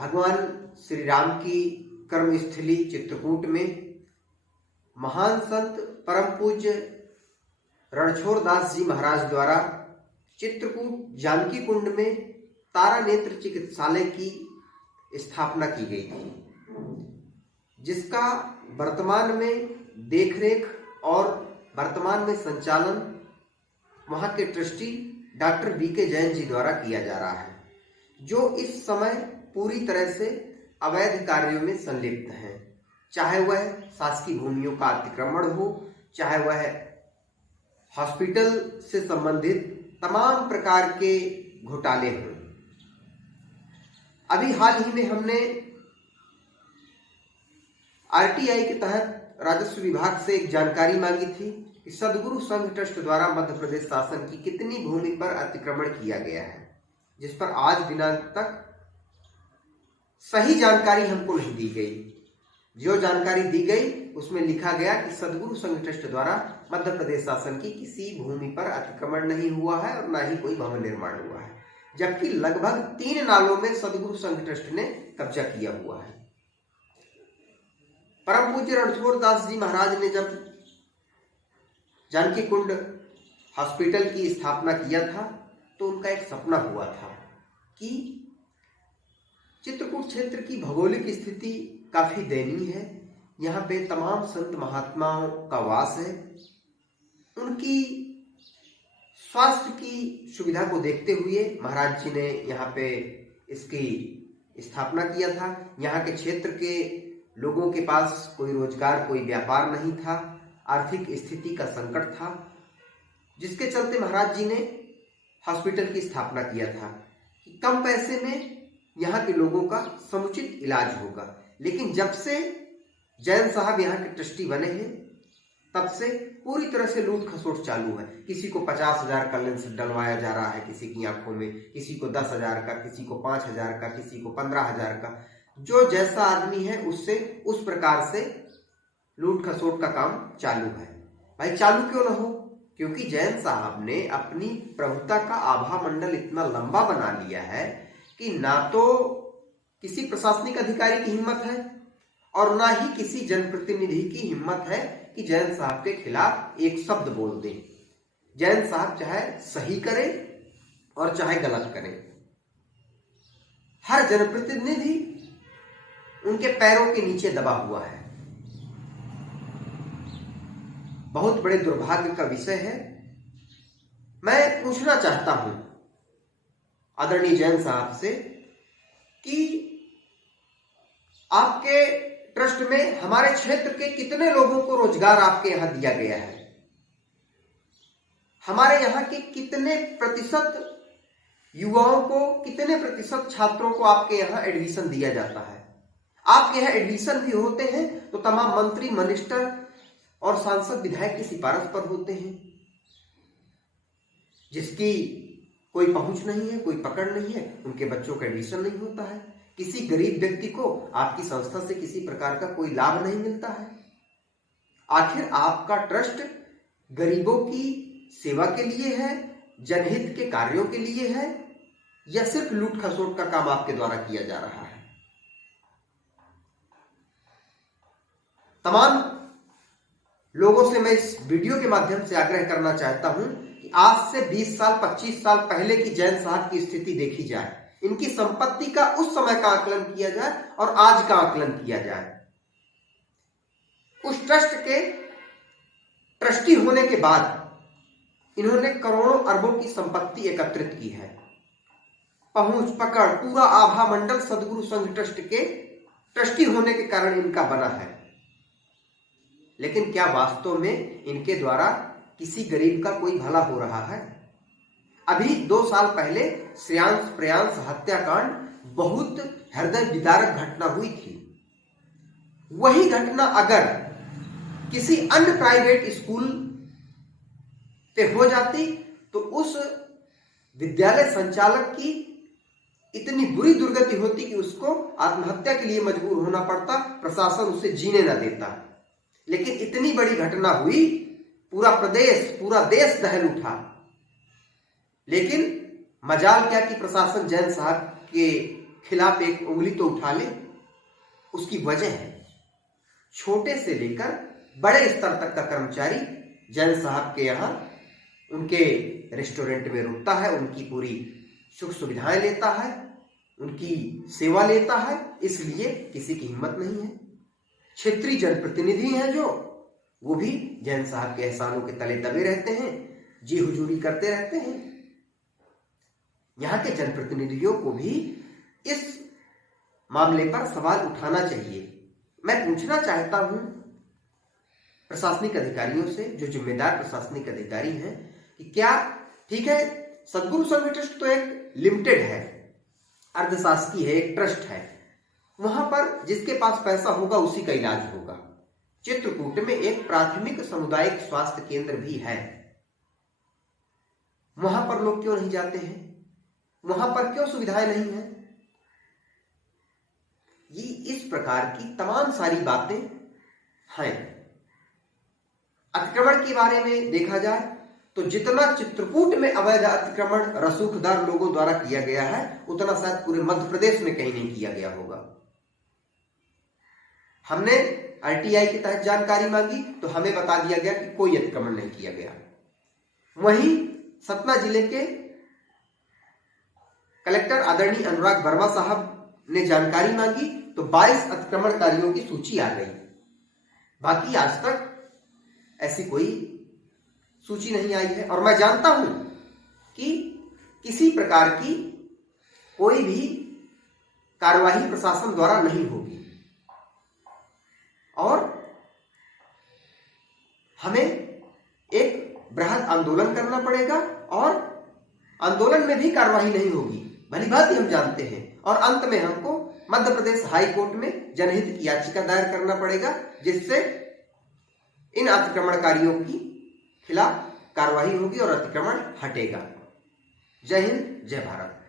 भगवान श्री राम की कर्मस्थली चित्रकूट में महान संत परम पूज्य रणछोड़ दास जी महाराज द्वारा चित्रकूट जानकी कुंड में तारा नेत्र चिकित्सालय की स्थापना की गई थी, जिसका वर्तमान में देखरेख और वर्तमान में संचालन वहां के trustee doctor BK Jain ji द्वारा किया जा रहा है, जो इस समय पूरी तरह से अवैध कार्यों में संलिप्त हैं। चाहे वह शासकीय भूमियों का अतिक्रमण हो, चाहे वह हॉस्पिटल से संबंधित तमाम प्रकार के घोटाले हों। अभी हाल ही में हमने आरटीआई के तहत राजस्व विभाग से एक जानकारी मांगी थी कि सदगुरु संघ ट्रस्ट द्वारा मध्य प्रदेश शासन की कितनी भूमि पर अतिक्रमण किया गया है, जिस पर आज दिनांक तक सही जानकारी हमको नहीं दी गई। जो जानकारी दी गई उसमें लिखा गया कि सदगुरु संघ ट्रस्ट द्वारा मध्य प्रदेश शासन की किसी भूमि पर अतिक्रमण नहीं हुआ है और न ही कोई भवन निर्माण हुआ है, जबकि लगभग 3 नालों में सदगुरु संघ ट्रस्ट ने कब्जा किया हुआ है। परम पूज्य रणछोड़ दास जी महाराज ने जब जानकी कुंड हॉस्पिटल की स्थापना किया था तो उनका एक सपना हुआ था कि चित्रकूट क्षेत्र की भौगोलिक स्थिति काफी दयनीय है। यहाँ पे तमाम संत महात्माओं का वास है। उनकी स्वास्थ्य की सुविधा को देखते हुए महाराज जी ने यहाँ पे इसकी स्थापना किया था। यहाँ के क्षेत्र के लोगों के पास कोई रोजगार, कोई व्यापार नहीं था, आर्थिक स्थिति का संकट था, जिसके चलते महाराज जी ने हॉस्पिटल की स्थापना किया था कि कम पैसे में यहाँ के लोगों का समुचित इलाज होगा। लेकिन जब से जैन साहब यहाँ के ट्रस्टी बने हैं तब से पूरी तरह से लूट खसोट चालू है। किसी को 50,000 का लेंस डलवाया जा रहा है किसी की आंखों में, किसी को 10,000 का, किसी को 5,000 का, किसी को 15,000 का। जो जैसा आदमी है उससे उस प्रकार से लूट खसोट का काम चालू है। भाई चालू क्यों ना हो? क्योंकि जैन साहब ने अपनी प्रभुता का आभा मंडल इतना लंबा बना लिया है कि ना तो किसी प्रशासनिक अधिकारी की हिम्मत है और ना ही किसी जनप्रतिनिधि की हिम्मत है कि जैन साहब के खिलाफ एक शब्द बोल दें। जैन साहब चाहे सही करे और चाहे गलत करे, हर जनप्रतिनिधि उनके पैरों के नीचे दबा हुआ है। बहुत बड़े दुर्भाग्य का विषय है। मैं पूछना चाहता हूं आदरणीय जैन साहब से कि आपके ट्रस्ट में हमारे क्षेत्र के कितने लोगों को रोजगार आपके यहां दिया गया है? हमारे यहां के कितने प्रतिशत युवाओं को, कितने प्रतिशत छात्रों को आपके यहां एडमिशन दिया जाता है? आपके यहां एडमिशन भी होते हैं तो तमाम मंत्री, मिनिस्टर और सांसद, विधायक की सिफारिश पर होते हैं, जिसकी कोई पहुंच नहीं है, कोई पकड़ नहीं है, उनके बच्चों का एडमिशन नहीं होता है। किसी गरीब व्यक्ति को आपकी संस्था से किसी प्रकार का कोई लाभ नहीं मिलता है। आखिर आपका ट्रस्ट गरीबों की सेवा के लिए है, जनहित के कार्यों के लिए है, या सिर्फ लूट खसोट का काम आपके द्वारा किया जा रहा है? तमाम लोगों से मैं इस वीडियो के माध्यम से आग्रह करना चाहता हूं कि आज से 20 साल, 25 साल पहले की जैन साहब की स्थिति देखी जाए, इनकी संपत्ति का उस समय का आकलन किया जाए और आज का आकलन किया जाए। उस ट्रस्ट के ट्रस्टी होने के बाद इन्होंने करोड़ों अरबों की संपत्ति एकत्रित की है। पहुंच, पकड़, पूरा आभा मंडल सदगुरु संघ ट्रस्ट के ट्रस्टी होने के कारण इनका बना है। लेकिन क्या वास्तव में इनके द्वारा किसी गरीब का कोई भला हो रहा है? अभी 2 साल पहले श्रेयांश प्रेयांश हत्याकांड बहुत हृदय विदारक घटना हुई थी। वही घटना अगर किसी अन्य प्राइवेट स्कूल पे हो जाती तो उस विद्यालय संचालक की इतनी बुरी दुर्गति होती कि उसको आत्महत्या के लिए मजबूर होना पड़ता, प्रशासन उसे जीने ना देता। लेकिन इतनी बड़ी घटना हुई, पूरा प्रदेश, पूरा देश दहल उठा। लेकिन मजाल क्या कि प्रशासन जैन साहब के खिलाफ एक उंगली तो उठा ले। उसकी वजह है छोटे से लेकर बड़े स्तर तक का कर्मचारी जैन साहब के यहाँ उनके रेस्टोरेंट में रुकता है, उनकी पूरी सुख सुविधाएं लेता है, उनकी सेवा लेता है, इसलिए किसी की हिम्मत नहीं है। क्षेत्रीय जनप्रतिनिधि हैं जो, वो भी जैन साहब के एहसानों के तले दबे रहते हैं, जी हुजूरी करते रहते हैं। यहाँ के जनप्रतिनिधियों को भी इस मामले पर सवाल उठाना चाहिए। मैं पूछना चाहता हूं प्रशासनिक अधिकारियों से, जो जिम्मेदार प्रशासनिक अधिकारी हैं, कि क्या ठीक है सद्गुरु संघ ट्रस्ट तो एक लिमिटेड है, अर्धशासकीय है, एक ट्रस्ट है, वहां पर जिसके पास पैसा होगा उसी का इलाज होगा। चित्रकूट में एक प्राथमिक सामुदायिक स्वास्थ्य केंद्र भी है, वहां पर लोग क्यों नहीं जाते हैं? वहां पर क्यों सुविधाएं नहीं है? ये इस प्रकार की तमाम सारी बातें हैं। अतिक्रमण के बारे में देखा जाए तो जितना चित्रकूट में अवैध अतिक्रमण रसूखदार लोगों द्वारा किया गया है, उतना शायद पूरे मध्य प्रदेश में कहीं नहीं किया गया होगा। हमने आरटीआई के तहत जानकारी मांगी तो हमें बता दिया गया कि कोई अतिक्रमण नहीं किया गया। वहीं सतना जिले के कलेक्टर आदरणीय अनुराग वर्मा साहब ने जानकारी मांगी तो 22 अतिक्रमणकारियों की सूची आ गई। बाकी आज तक ऐसी कोई सूची नहीं आई है और मैं जानता हूं कि किसी प्रकार की कोई भी कार्यवाही प्रशासन द्वारा नहीं होगी और हमें एक बृहद आंदोलन करना पड़ेगा और आंदोलन में भी कार्रवाई नहीं होगी, भली भांति हम जानते हैं। और अंत में हमको मध्य प्रदेश हाई कोर्ट में जनहित की याचिका दायर करना पड़ेगा, जिससे इन अतिक्रमणकारियों की खिलाफ कार्रवाई होगी और अतिक्रमण हटेगा। जय हिंद, जय भारत।